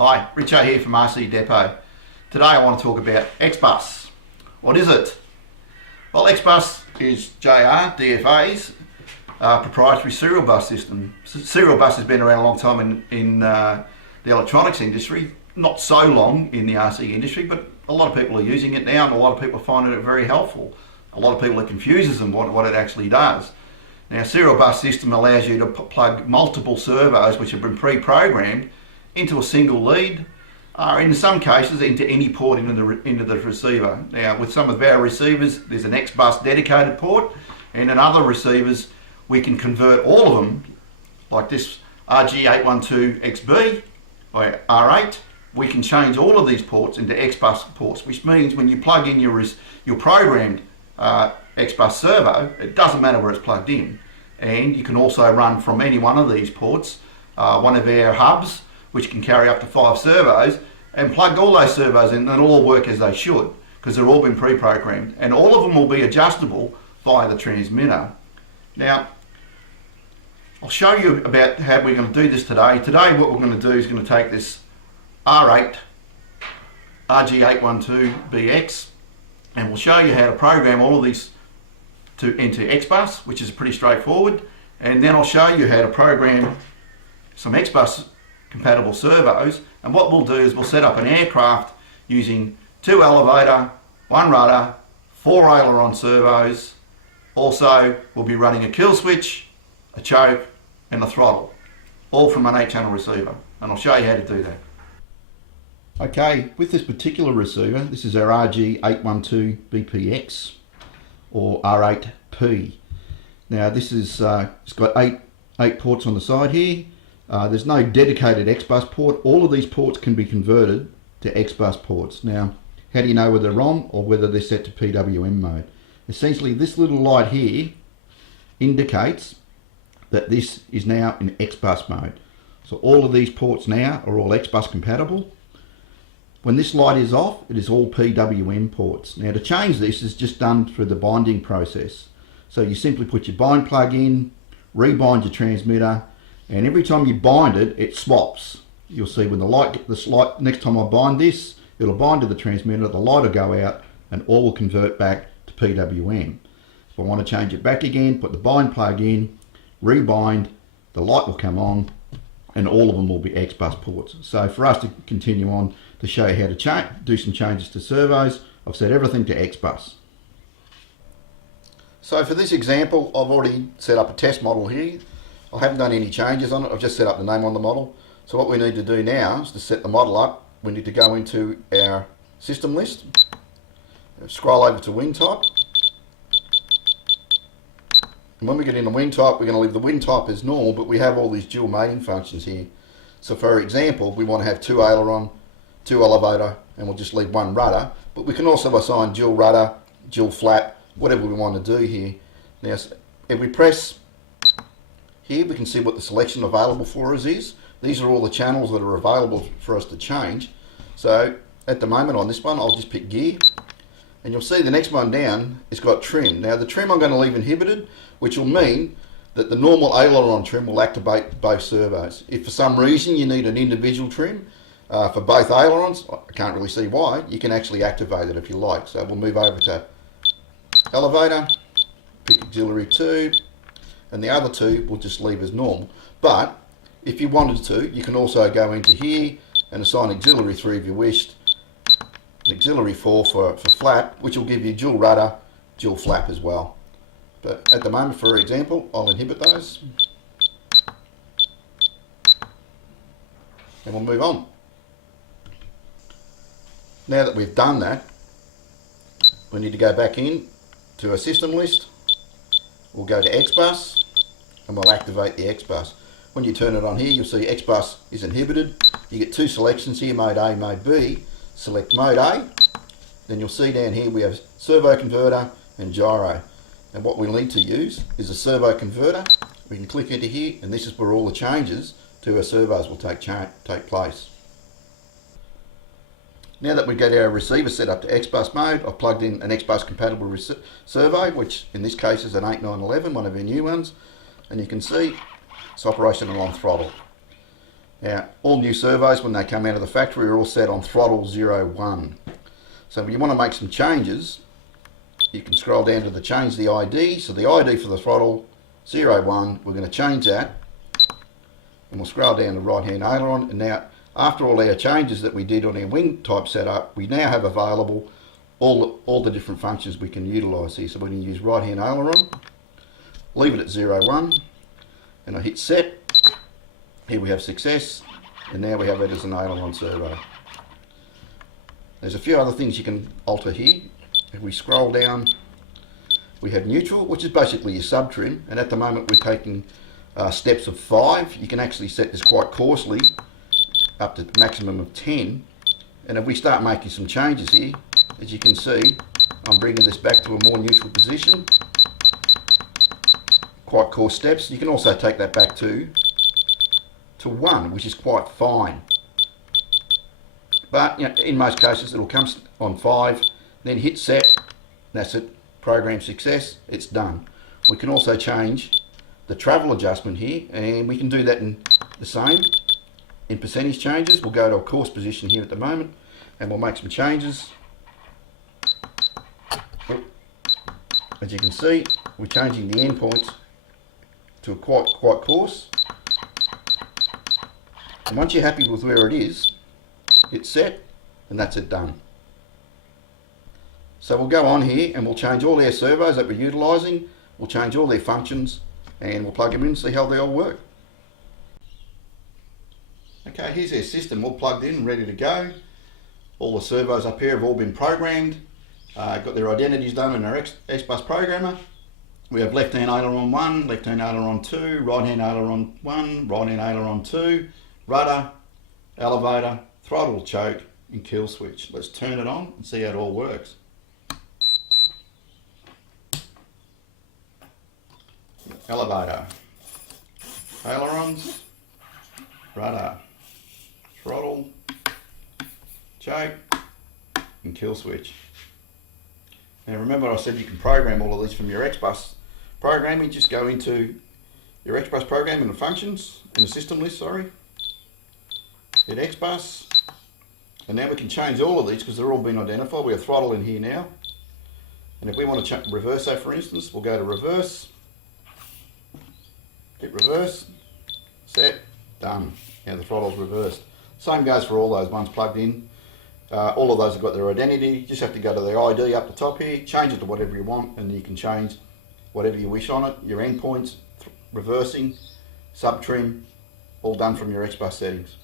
Hi, Richo here from RC Depot. Today I want to talk about XBus. What is it? Well, XBus is JR DFA's proprietary serial bus system. Serial bus has been around a long time in the electronics industry, not so long in the RC industry, but a lot of people are using it now and a lot of people are finding it very helpful. A lot of people, it confuses them what it actually does. Now, serial bus system allows you to plug multiple servos which have been pre-programmed into a single lead, in some cases into any port into the receiver. Now, with some of our receivers, there's an XBus dedicated port, and in other receivers, we can convert all of them, like this RG812XB or R8. We can change all of these ports into XBus ports, which means when you plug in your programmed XBus servo, it doesn't matter where it's plugged in. And you can also run from any one of these ports, one of our hubs, which can carry up to 5 servos, and plug all those servos in, and they'll all work as they should, because they've all been pre-programmed, and all of them will be adjustable via the transmitter. Now, I'll show you about how we're going to do this today. Today what we're going to do is going to take this R8 RG812BX, and we'll show you how to program all of these into XBus, which is pretty straightforward, and then I'll show you how to program some XBus compatible servos. And what we'll do is we'll set up an aircraft using 2 elevator, 1 rudder, 4 aileron servos. Also, we'll be running a kill switch, a choke and a throttle, all from an 8-channel receiver, and I'll show you how to do that. Okay, with this particular receiver, this is our RG812BPX or R8P. Now this is it's got eight ports on the side here. There's no dedicated XBus port. All of these ports can be converted to XBus ports. Now, how do you know whether they're on or whether they're set to PWM mode? Essentially, this little light here indicates that this is now in XBus mode. So all of these ports now are all XBus compatible. When this light is off, it is all PWM ports. Now, to change this is just done through the binding process. So you simply put your bind plug in, rebind your transmitter, and every time you bind it, it swaps. You'll see when this light, next time I bind this, it'll bind to the transmitter, the light will go out, and all will convert back to PWM. If I want to change it back again, put the bind plug in, rebind, the light will come on, and all of them will be XBus ports. So for us to continue on to show you how to do some changes to servos, I've set everything to XBus. So for this example, I've already set up a test model here. I haven't done any changes on it, I've just set up the name on the model. So what we need to do now is to set the model up. We need to go into our system list, scroll over to wing type. And when we get into wing type, we're going to leave the wing type as normal, but we have all these dual mating functions here. So for example, we want to have 2 aileron, 2 elevator, and we'll just leave 1 rudder. But we can also assign dual rudder, dual flap, whatever we want to do here. Now, if we press here, we can see what the selection available for us is. These are all the channels that are available for us to change. So at the moment on this one, I'll just pick gear. And you'll see the next one down, it's got trim. Now the trim I'm going to leave inhibited, which will mean that the normal aileron trim will activate both servos. If for some reason you need an individual trim for both ailerons, I can't really see why, you can actually activate it if you like. So we'll move over to elevator, pick auxiliary 2, and the other 2 we'll just leave as normal. But if you wanted to, you can also go into here and assign auxiliary 3 if you wished, auxiliary 4 for flap, which will give you dual rudder, dual flap as well. But at the moment, for example, I'll inhibit those. And we'll move on. Now that we've done that, we need to go back in to our system list. We'll go to XBus and we'll activate the XBus. When you turn it on here, you'll see XBus is inhibited. You get 2 selections here, mode A, mode B. Select mode A, then you'll see down here we have servo converter and gyro. And what we'll need to use is a servo converter. We can click into here, and this is where all the changes to our servos will take place. Now that we've got our receiver set up to XBus mode, I've plugged in an XBus compatible servo, which in this case is an 8911, one of our new ones, and you can see it's operational on throttle. Now, all new servos when they come out of the factory are all set on throttle 01. So if you want to make some changes, you can scroll down to the change the ID. So the ID for the throttle 01, we're going to change that. And we'll scroll down to right hand aileron. And now, after all our changes that we did on our wing type setup, we now have available all the different functions we can utilise here. So we can use right hand aileron, leave it at 01, and I hit set. Here we have success, and now we have it as an aileron servo. There's a few other things you can alter here. If we scroll down, we have neutral, which is basically your sub trim, and at the moment we're taking steps of 5. You can actually set this quite coarsely up to maximum of 10, and if we start making some changes here, as you can see, I'm bringing this back to a more neutral position. Quite coarse steps. You can also take that back to 1, which is quite fine. But you know, in most cases it'll come on 5, then hit set, that's it, program success, it's done. We can also change the travel adjustment here, and we can do that in the same, in percentage changes. We'll go to a coarse position here at the moment, and we'll make some changes. As you can see, we're changing the endpoints to a quite coarse. And once you're happy with where it is, hit set, and that's it done. So we'll go on here and we'll change all our servos that we're utilising, we'll change all their functions, and we'll plug them in and see how they all work. Okay, here's our system all plugged in, ready to go. All the servos up here have all been programmed, got their identities done in our XBus programmer. We have left hand aileron 1, left hand aileron 2, right hand aileron 1, right hand aileron 2, rudder, elevator, throttle, choke, and kill switch. Let's turn it on and see how it all works. Elevator, ailerons, rudder, throttle, choke, and kill switch. Now remember I said you can program all of these from your XBus programming. Just go into your XBus program in the functions, in the system list, sorry. Hit XBus, and now we can change all of these because they're all been identified. We have throttle in here now, and if we want to reverse that, for instance, we'll go to reverse, hit reverse, set, done. Now the throttle's reversed. Same goes for all those ones plugged in. All of those have got their identity. You just have to go to the ID up the top here, change it to whatever you want, and you can change whatever you wish on it. Your endpoints, reversing, sub trim, all done from your XBus settings.